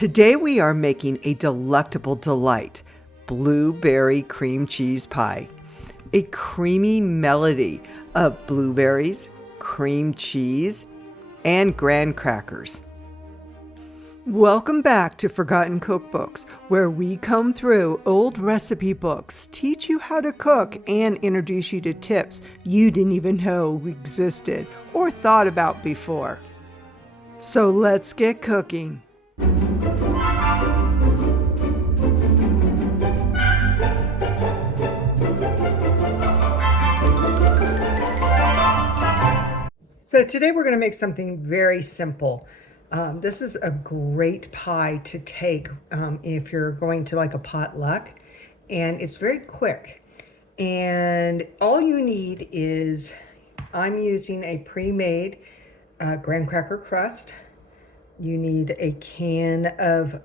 Today we are making a delectable delight, blueberry cream cheese pie. A creamy melody of blueberries, cream cheese, and graham crackers. Welcome back to Forgotten Cookbooks, where we comb through old recipe books, teach you how to cook, and introduce you to tips you didn't even know existed or thought about before. So let's get cooking. So today we're going to make something very simple. This is a great pie to take if you're going to like a potluck, and it's very quick. And all you need is, I'm using a pre-made graham cracker crust. You need a can of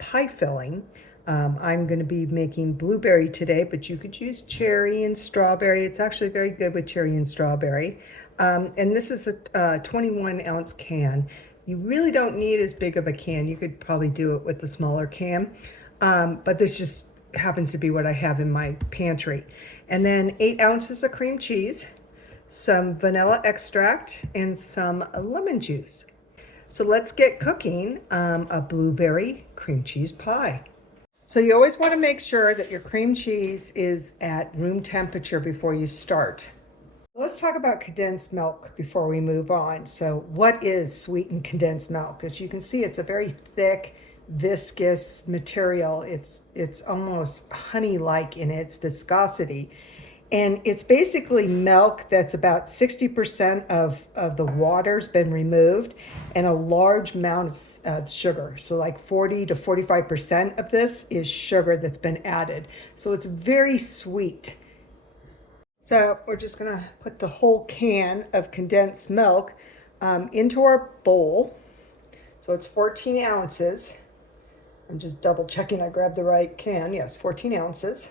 pie filling. I'm going to be making blueberry today, but you could use cherry and strawberry. It's actually very good with cherry and strawberry. And this is a 21 ounce can. You really don't need as big of a can. You could probably do it with the smaller can. But this just happens to be what I have in my pantry. And then 8 ounces of cream cheese, some vanilla extract, and some lemon juice. So let's get cooking a blueberry cream cheese pie. So you always want to make sure that your cream cheese is at room temperature before you start. Let's talk about condensed milk before we move on. So what is sweetened condensed milk? As you can see, it's a very thick, viscous material. It's almost honey-like in its viscosity. And it's basically milk that's about 60% of the water's been removed and a large amount of sugar. So like 40 to 45% of this is sugar that's been added. So it's very sweet. So we're just gonna put the whole can of condensed milk into our bowl. So it's 14 ounces. I'm just double checking I grabbed the right can. Yes, 14 ounces.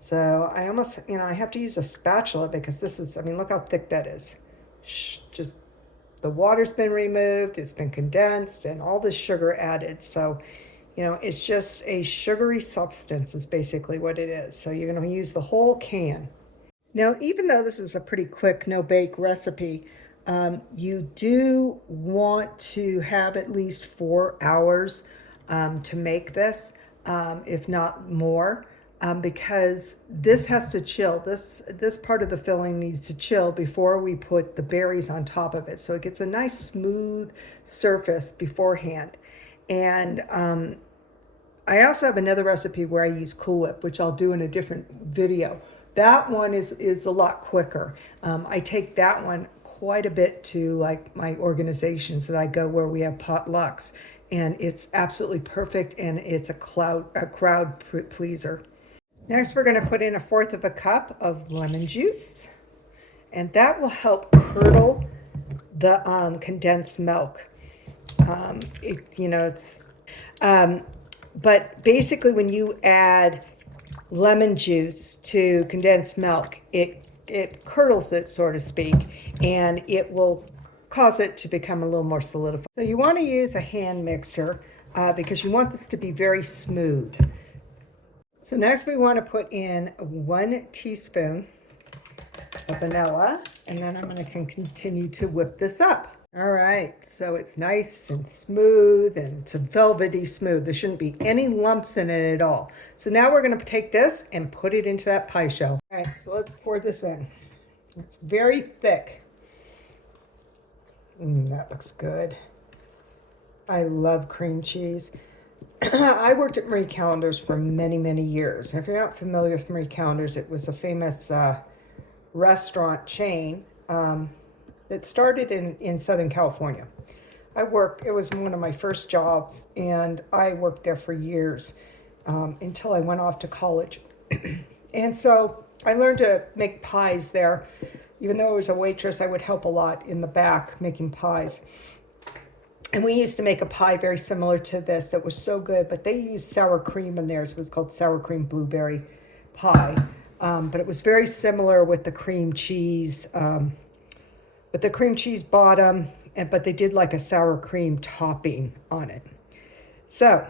So I almost, I have to use a spatula because this is, look how thick that is. Just the water's been removed, it's been condensed, and all this sugar added. So, it's just a sugary substance is basically what it is. So you're going to use the whole can. Now, even though this is a pretty quick no-bake recipe, you do want to have at least 4 hours to make this, if not more. Because this has to chill. This part of the filling needs to chill before we put the berries on top of it. So it gets a nice smooth surface beforehand. And I also have another recipe where I use Cool Whip, which I'll do in a different video. That one is a lot quicker. I take that one quite a bit to like my organizations that I go where we have potlucks. And it's absolutely perfect, and it's a crowd pleaser. Next, we're going to put in 1/4 cup of lemon juice, and that will help curdle the condensed milk. But basically when you add lemon juice to condensed milk, it curdles it, so to speak, and it will cause it to become a little more solidified. So you want to use a hand mixer because you want this to be very smooth. So next we want to put in 1 teaspoon of vanilla, and then I'm going to continue to whip this up. All right, so it's nice and smooth, and it's a velvety smooth. There shouldn't be any lumps in it at all. So now we're going to take this and put it into that pie shell. All right, so let's pour this in. It's very thick. That looks good. I love cream cheese. I worked at Marie Callender's for many, many years. If you're not familiar with Marie Callender's, it was a famous restaurant chain that started in Southern California. It was one of my first jobs, and I worked there for years until I went off to college. And so I learned to make pies there. Even though I was a waitress, I would help a lot in the back making pies. And we used to make a pie very similar to this that was so good, but they used sour cream in theirs. It was called sour cream blueberry pie. But it was very similar with the cream cheese, bottom, but they did like a sour cream topping on it. So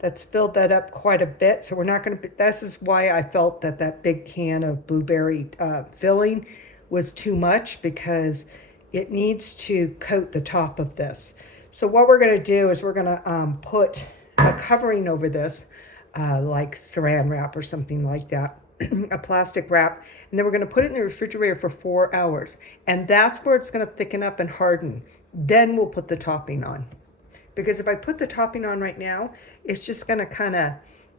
that's filled that up quite a bit. So we're not going to, this is why I felt that that big can of blueberry filling was too much, because it needs to coat the top of this. So what we're going to do is we're going to put a covering over this, like saran wrap or something like that, a plastic wrap, and then we're going to put it in the refrigerator for 4 hours. And that's where it's going to thicken up and harden. Then we'll put the topping on. Because if I put the topping on right now, it's just going to kind of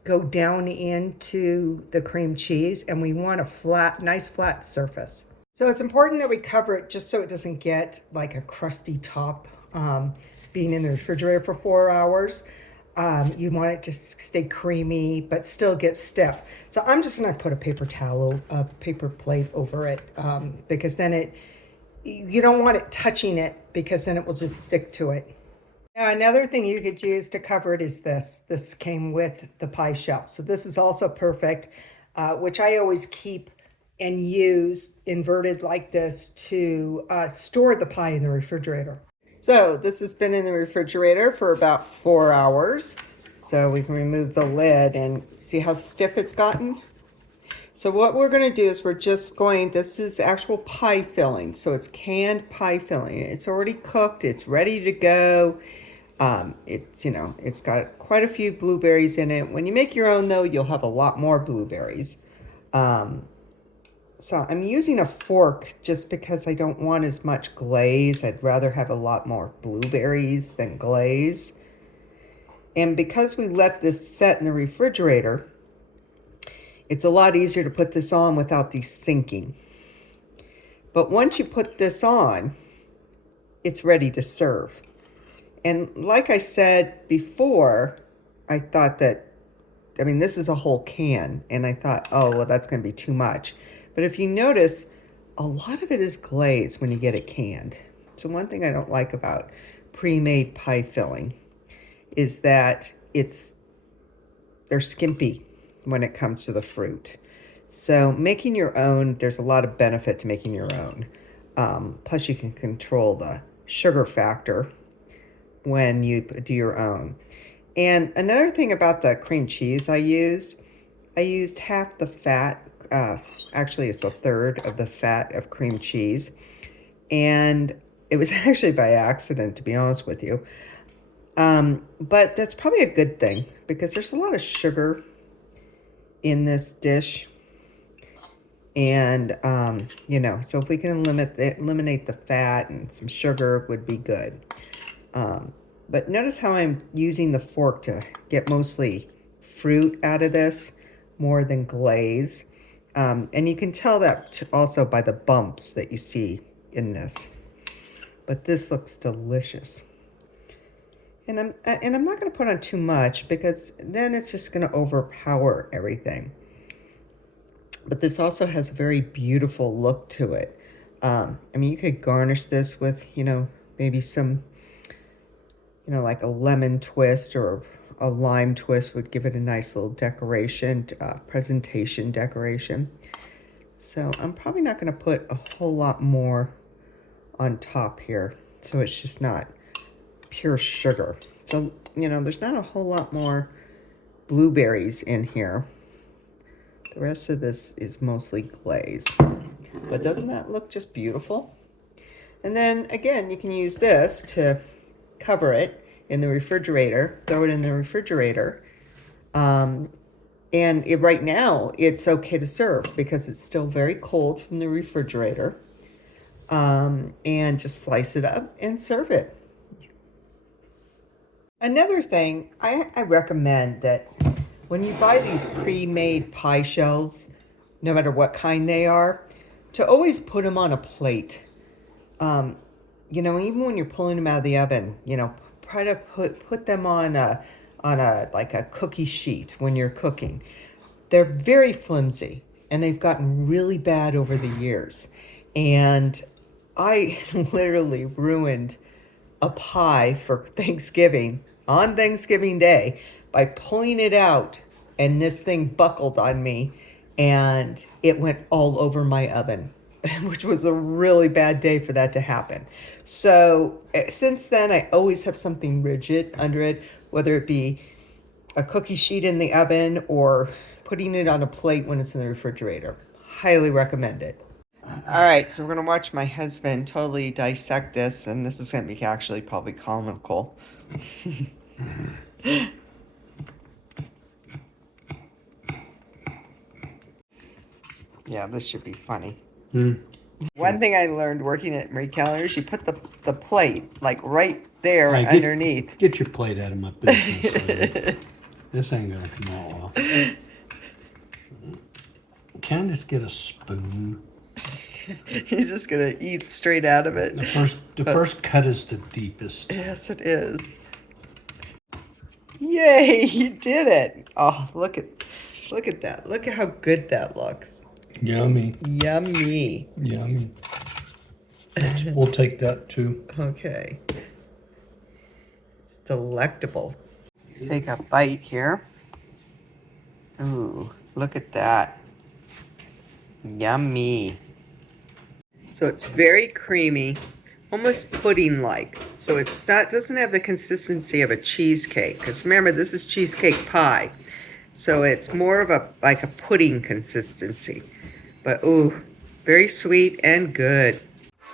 go down into the cream cheese, and we want a flat, nice flat surface. So it's important that we cover it just so it doesn't get like a crusty top being in the refrigerator for 4 hours. You want it to stay creamy, but still get stiff. So I'm just going to put a paper towel, a paper plate over it, because then you don't want it touching it, because then it will just stick to it. Now, another thing you could use to cover it is this. This came with the pie shell. So this is also perfect, which I always keep and use inverted like this to store the pie in the refrigerator. So this has been in the refrigerator for about 4 hours. So we can remove the lid and see how stiff it's gotten. So what we're going to do is we're just going, this is actual pie filling. So it's canned pie filling. It's already cooked. It's ready to go. It's got quite a few blueberries in it. When you make your own, though, you'll have a lot more blueberries. So I'm using a fork just because I don't want as much glaze. I'd rather have a lot more blueberries than glaze. And because we let this set in the refrigerator, it's a lot easier to put this on without these sinking. But once you put this on, it's ready to serve. And like I said before, I thought that, this is a whole can, and I thought, oh, well, that's going to be too much. But if you notice, a lot of it is glaze when you get it canned. So one thing I don't like about pre-made pie filling is that they're skimpy when it comes to the fruit. So making your own, there's a lot of benefit to making your own. Plus you can control the sugar factor when you do your own. And another thing about the cream cheese I used half the fat, actually it's a third of the fat of cream cheese. And it was actually by accident, to be honest with you. But that's probably a good thing, because there's a lot of sugar in this dish. And, so if we can eliminate the fat, and some sugar would be good. But notice how I'm using the fork to get mostly fruit out of this more than glaze. And you can tell that also by the bumps that you see in this. But this looks delicious. And I'm not going to put on too much, because then it's just going to overpower everything. But this also has a very beautiful look to it. You could garnish this with, maybe some, like a lemon twist or a lime twist would give it a nice little decoration, presentation decoration. So I'm probably not going to put a whole lot more on top here, so it's just not pure sugar. So, there's not a whole lot more blueberries in here. The rest of this is mostly glaze. But doesn't that look just beautiful? And then again, you can use this to cover it in the refrigerator, throw it in the refrigerator. Right now, it's okay to serve because it's still very cold from the refrigerator. And just slice it up and serve it. Another thing, I recommend that when you buy these pre-made pie shells, no matter what kind they are, to always put them on a plate. Even when you're pulling them out of the oven, try to put them on a like a cookie sheet when you're cooking. They're very flimsy, and they've gotten really bad over the years. And I literally ruined a pie for Thanksgiving on Thanksgiving Day by pulling it out, and this thing buckled on me, and it went all over my oven. which was a really bad day for that to happen. So since then, I always have something rigid under it, whether it be a cookie sheet in the oven or putting it on a plate when it's in the refrigerator. Highly recommend it. All right, so we're gonna watch my husband totally dissect this, and this is gonna be actually probably comical. Yeah, this should be funny. One thing I learned working at Marie Callender's, you put the plate like right there underneath. Get your plate out of my business. This ain't gonna come out well. Can I just get a spoon? You're just gonna eat straight out of it. The first cut is the deepest. Yes, it is. Yay, you did it. Oh, look at that. Look at how good that looks. Yummy. Yummy. Yummy. We'll take that too. Okay. It's delectable. Take a bite here. Ooh, look at that. Yummy. So it's very creamy, almost pudding-like. So it's not, doesn't have the consistency of a cheesecake. Because remember, this is cheesecake pie. So it's more of like a pudding consistency. But ooh, very sweet and good.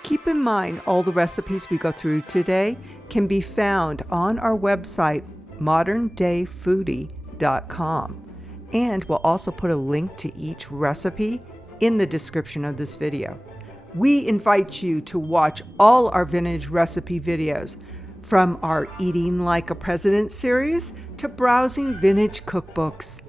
Keep in mind, all the recipes we go through today can be found on our website, moderndayfoodie.com. And we'll also put a link to each recipe in the description of this video. We invite you to watch all our vintage recipe videos, from our Eating Like a President series to browsing vintage cookbooks.